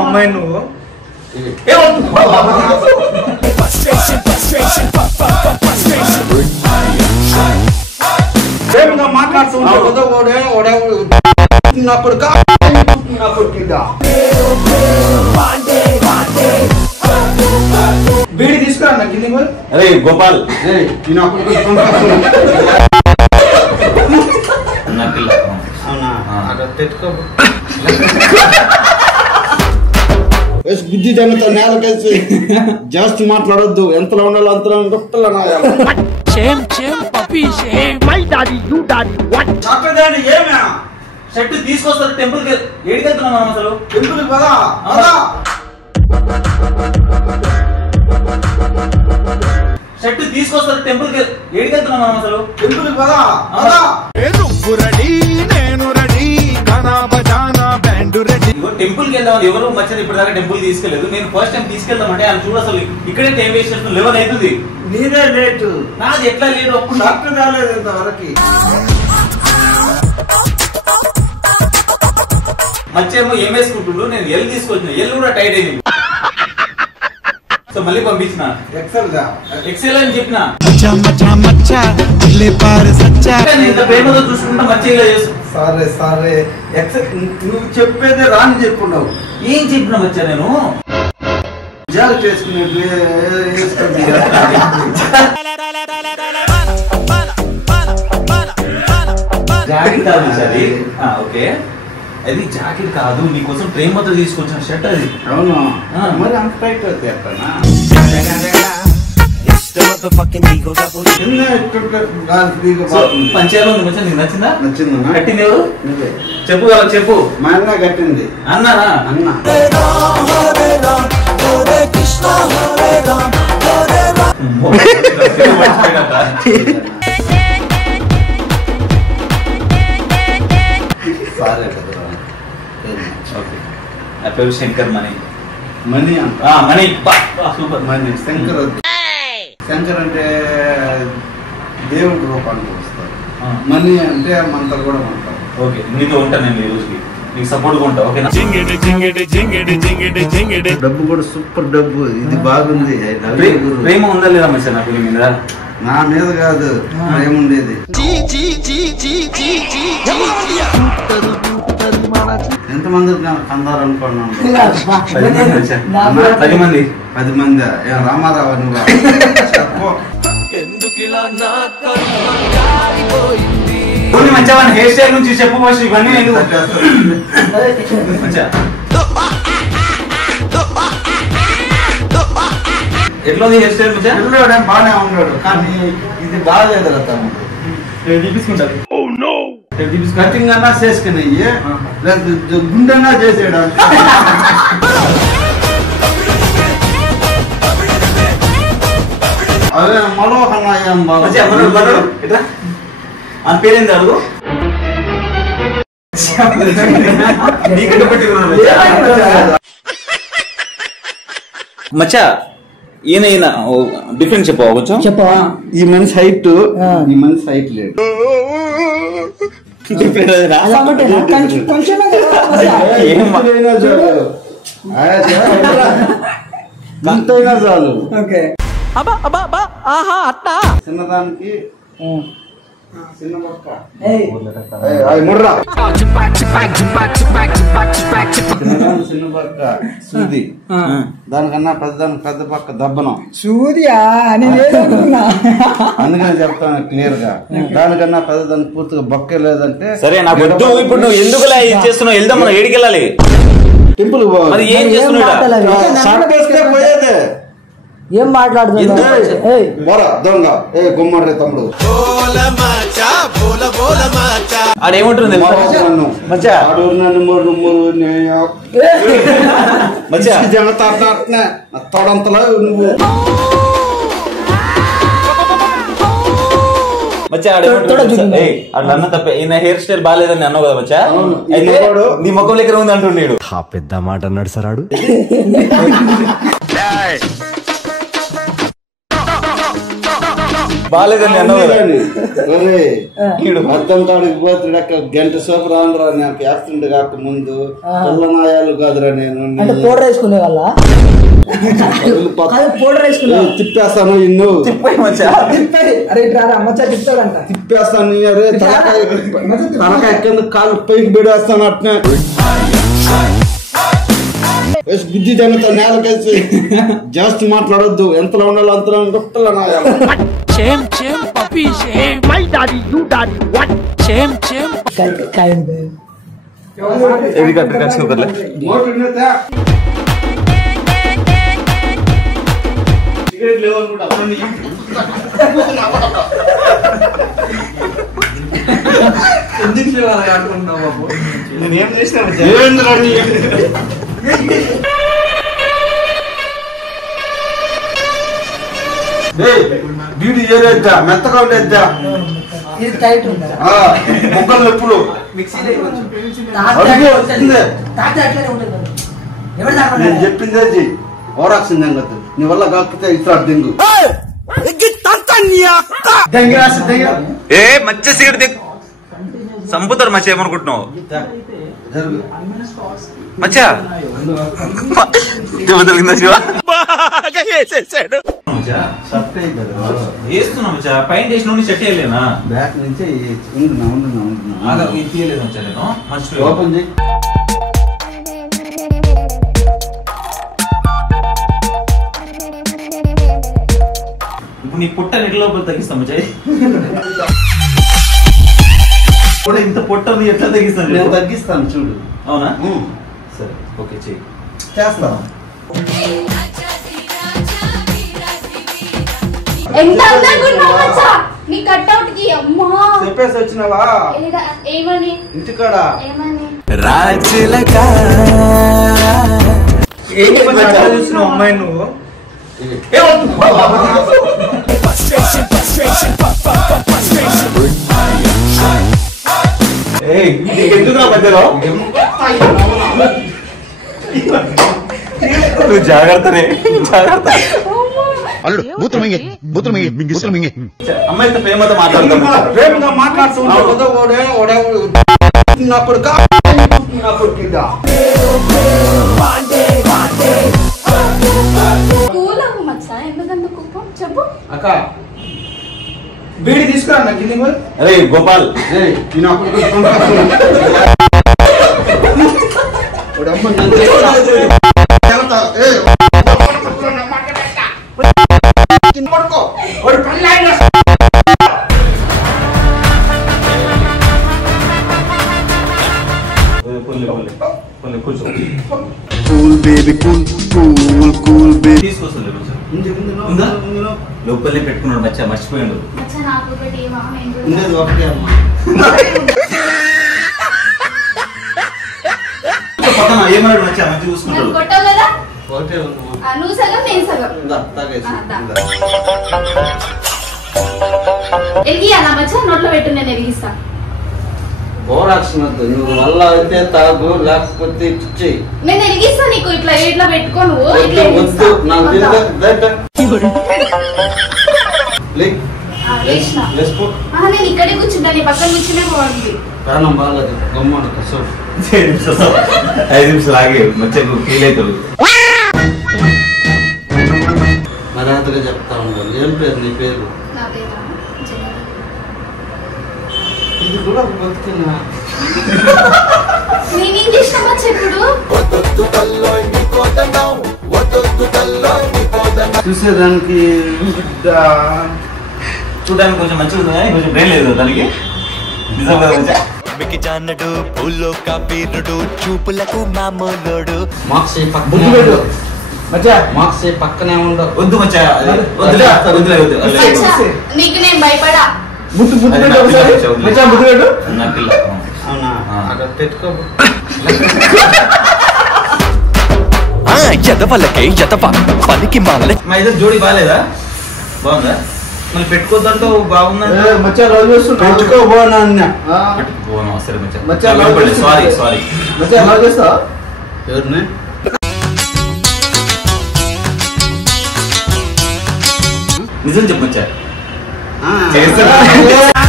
అమ్మాయి నువ్వు బీడి తీసుకురా నాకు కింది. అరే గోపాల్ బుద్ధి జనతో నేల కలిసి జాస్తి మాట్లాడొద్దు. ఎంతలో ఉండాలో అంతలో గుట్టలు షర్ట్ తీసుకొస్తారు టెంపుల్ కి. ఏడికి వెళ్తున్నాం మనం అసలు? టెంపుల్ పదా షర్ట్ తీసుకొస్తారు టెంపుల్ కి. ఏడికి వెళ్తున్నాం మనం అసలు? టెంపుల్ పదా టెంపుల్ కి వెళ్దాం. ఎవరు మచ్చని ఇప్పటిదాకా టెంపుల్ తీసుకెళ్లేదు. నేను ఫస్ట్ టైం తీసుకెళ్దామంటే ఆయన చూడ అసలు ఇక్కడే టైం వేస్ట్ చేస్తున్నా. 11 అవుతుంది. నీదే లేటు. నాది ఎట్లా లేదు? అప్పుడు షర్ట్ రాలేదు ఇంతవరకు. మచ్చేమో ఏం వేసుకుంటుండ్రు. నేను ఎల్ తీసుకొచ్చిన. ఎల్ కూడా టైట్ అయింది. సో మళ్ళీ పంపించిన. ఎక్సెల్ అని చెప్పిన. ఇంత ప్రేమతో చూసుకుంటా మచ్చేలా చేస్తు. సరే నువ్వు చెప్పేదే రాని చెప్పున్నావు. ఏం చెప్పిన మచ్చా? నేను జాగ్రత్త చేసుకునేది జాకెట్ కాదు అది. ఓకే, అది జాకెట్ కాదు. నీకోసం ప్రేమతో తీసుకొచ్చిన షర్ట్ అది. అవును, మరి అంత టైట్ అవుతుంది ఎక్కడనా? పంచాలో ఉంది మచ్చా. నీకు నచ్చిందా? నచ్చిందన్నా. కట్టింది ఎవరు? చెప్పు చెప్పు. మా అన్న కట్టింది. అన్నారా? అన్న పేరు శంకర్ మణి. మణి అంట. మణి సూపర్. మణి శంకర్. శంకర్ అంటే దేవుడి రూపానికి వస్తారు. మణి అంటే మంత్రాలు కూడా ఉంటారు. ఓకే, నీతో ఉంటాను నేను ఈ రోజుకి. నీకు సపోర్ట్ గా ఉంటా. ఓకేనా? డబ్బు కూడా సూపర్ డబ్బు. ఇది బాగుంది. ప్రేమ ఉందా లేదా మచ్చా నా పిల్లల మీద? నా మీద కాదు, ప్రేమ ఉండేది. ఎంతమంది కందారు అనుకున్నాను? 10 మంది. 10 మంది. రామారావు నువ్వు మంచిగా హెయిర్ స్టైల్ నుంచి చెప్పు ఫస్ట్. ఇవన్నీ నేను ఎట్లా ఉంది హెయిర్ స్టైల్ మంచిగా? బాగానే ఉన్నాడు, కానీ ఇది బాగాలేదు. తీసుకుంటారు. కటింగ్ అన్నా చేసుకుని గుండెన్నా చేసాడు. అదే మనోహన ఏం బాగా ఆ పేరేంది అడుగు. మచ్చా ఈయన డిఫరెంట్ చెప్పవా కొంచెం? చెప్పవా? ఈ మనిషి హైట్, ఈ మనిషి హైట్ లేదు. అంతైనా చాలు. చిన్నదానికి చిన్న పక్క చిన్న పక్క సూది, దానికన్నా పెద్ద పక్క దబ్బనం సూదియా అని అందుకని చెప్తాను క్లియర్ గా. దానికన్నా పెద్దదానికి పూర్తిగా బొక్కే లేదంటే సరే. నాకు వద్దు. ఇప్పుడు నువ్వు ఎందుకు చేస్తున్నావు? వెళ్దాం, మనం ఏడికి వెళ్ళాలి. టెంపుల్ అది ఏం చేస్తున్నాడు? పోయేదే. ఏం మాట్లాడుతున్నా దొంగ గుమ్మడి తమ్ముడు ఆడేమంటుంది? తొడంతలా నువ్వు మచ్చా అట్లా అన్న తప్ప. ఈయన హెయిర్ స్టైల్ బాగాలేదని అన్నావు కదా మచ్చా? అయితే నీ ముఖం దగ్గర ఉంది అంటుండేడు. పెద్ద మాట అన్నాడు సరాడు. బాగాలేదని అన్నావు కదా. అర్థం కాడికి పోతుడక్క గంట సేపు రానురా నాకు యాక్సిడెంట్ కాక ముందు పిల్లనాయాలు కాదురా నేను పౌడర్ వేసుకునే వాళ్ళ పౌడర్ వేసుకున్నా తిప్పేస్తాను ఇన్ను అరే మచ్చా తిప్పాడంట తిప్పేస్తాను అరే తలకాయ కింద కాలు పైకి పెడేస్తాను అట్నే బుద్ధి జంగతో నేలకేసి జాస్తి మాట్లాడొద్దు ఎంతలో ఉండాలో అంతలో గుట్టలో నాయాలి నేనేం చేసిన డ్యూటీ చేయలేద్దా మెత్తగా ఉండేద్దా ఇది టైట్ ఉందా మొక్కలు నొప్పులు నేను చెప్పింది ఓరాక్షన్ సంగతి నీ వల్ల కాకపోతే ఇతర దింగు ఏ మచ్చ సిగరెట్ సంపుతారు మచ్చ ఏమనుకుంటున్నావు మచ్చా వేస్తున్నా మచ్చా పైన వేసిన సెట్ అయ్యలేనా బ్యాక్ నుంచి తీయలేదు మచ్చా నేను మర్చిపోయి ఓపెన్ చేయి ఇప్పుడు నీ పుట్ట నెట్ లోపల తగ్గిస్తాం మచ్చా కూడా ఇంత పొట్ట ఉంది ఎట్లా తగ్గిస్తాను నేను తగ్గిస్తాను చూడు అవునా సరే ఓకే చెయ్యి చేస్తాను ఎంత అందంగా ఉన్నావు మచ్చా నీ కట్అవుట్ కి అమ్మా చెప్పేసి వచ్చినావా ఏమని ఇంటికాడ ఏమని ఏంటి చూస్తున్నావు అమ్మాయి నువ్వు ఎందుకు మధ్యలో నువ్వు జాగ్రత్తనే జాగ్రత్త అమ్మాయితో ప్రేమతో మాట్లాడతాం ప్రేమగా మాట్లాడుతున్నప్పుడు కూల్ అవ్వు మచ్చా ఎందుకంత కోపం చెప్పు అక్క బీడి తీసుకురా అన్న కిందికి పోయి. అరే గోపాల్ లోపలే పెట్టుకున్నాడు మచ్చా మర్చిపోయాడు మచ్చా నాకు ఒకటి ఉండేది ఒకటే అమ్మా ఏమన్నాడు మచ్చా మంచి చూసుకుంటాడు కొట్టావు కదా ఒకటే నువ్వు సగం నేను సగం ఎరిగియాలా మచ్చా నోట్లో పెట్టు నేను ఎరిగిస్తా ఓరాక్షన్ వద్దు నువ్వు వల్ల అయితే తాగు లేకపోతే ఇచ్చి నేను ఎరిగిస్తా నీకు ఇట్లా ఇట్లా పెట్టుకో నువ్వు ఇట్లా వద్దు నాకు నేను ఇక్కడే కూర్చుంటా నీ పక్కన కూర్చునే బాగుంది కారణం బాగాలేదు గమ్మడు 5 నిమిషాలు ఆగే మంచిగా నువ్వు ఫీల్ అవుతావు మర్యాదగా చెప్తా ఉండాలి ఏం పేరు నీ పేరు నా పేరు జయలలిత. ఇది కూడా బతికినా నేనేం చేసిన మచ్చా ఇప్పుడు చూసేదానికి చూడడానికి కొంచెం మంచిగా ఉంది కానీ కొంచెం బ్రెయిన్ లేదు దానికి నిజం కదా మచ్చా జానడు పూలో కాపీరుడు చూపులకు మామూలుడు మార్క్స్ మార్క్స్ పక్కనే ఉండవు వద్దు మచ్చా వద్దులే మచ్చా, నీకు నేను భయపడా నా పిల్ల అవునా అక్కడ పెట్టుకో ఎదవలకే ఎదవ పనికి మాలే మా ఇద్దరు జోడి బాగాలేదా బాగుందా మళ్ళీ పెట్టుకోద్దంటూ బాగుందంటే పెట్టుకోబోనా పెట్టుకోను సరే మచ్చా, మచ్చా సారీ ఎవరిని నిజం చెప్పచ్చా చేస్తున్నా